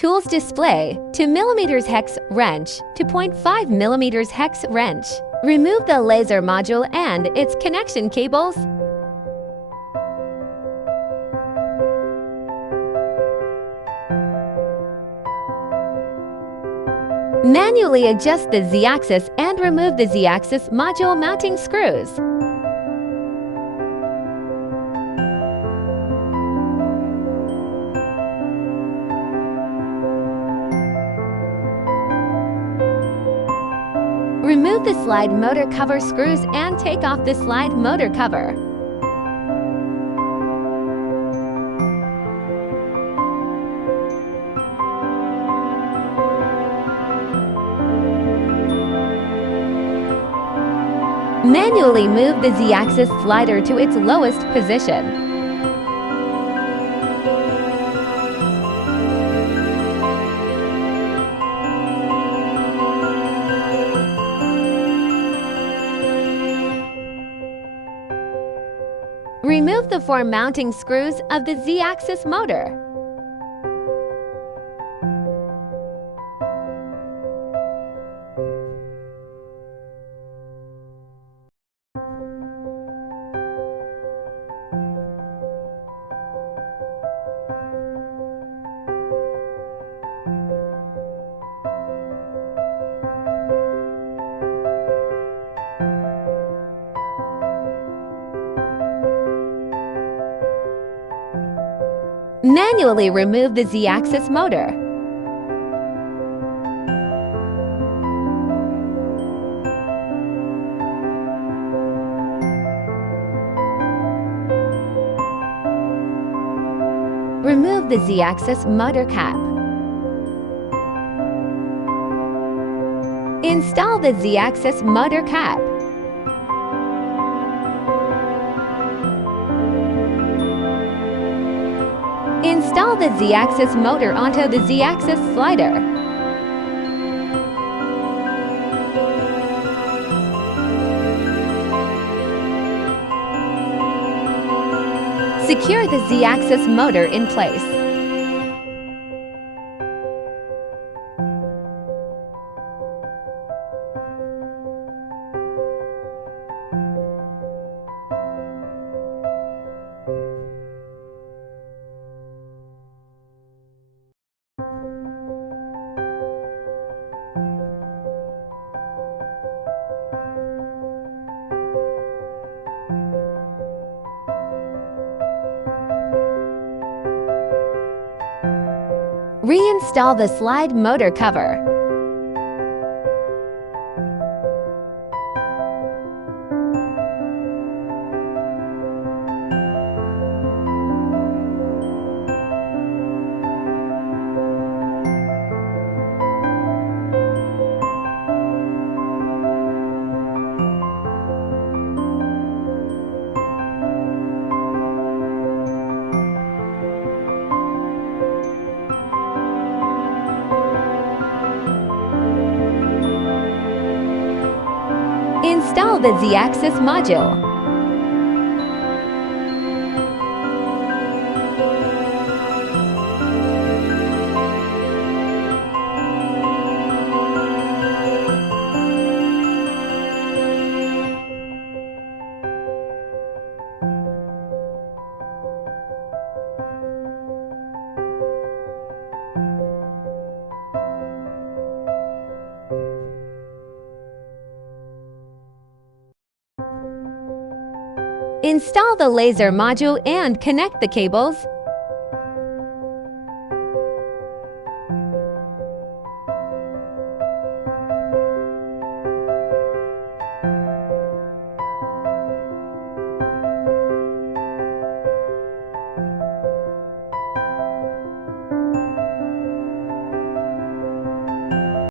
Tools display 2mm hex wrench to 0.5mm hex wrench. Remove the laser module and its connection cables. Manually adjust the Z-axis and remove the Z-axis module mounting screws. Remove the slide motor cover screws and take off the slide motor cover. Manually move the Z-axis slider to its lowest position. Remove the 4 mounting screws of the Z-axis motor. Manually remove the Z-axis motor. Remove the Z-axis motor cap. Install the Z-axis motor cap. Install the Z-axis motor onto the Z-axis slider. Secure the Z-axis motor in place. Reinstall the slide motor cover. Install the Z-axis module. Install the laser module and connect the cables.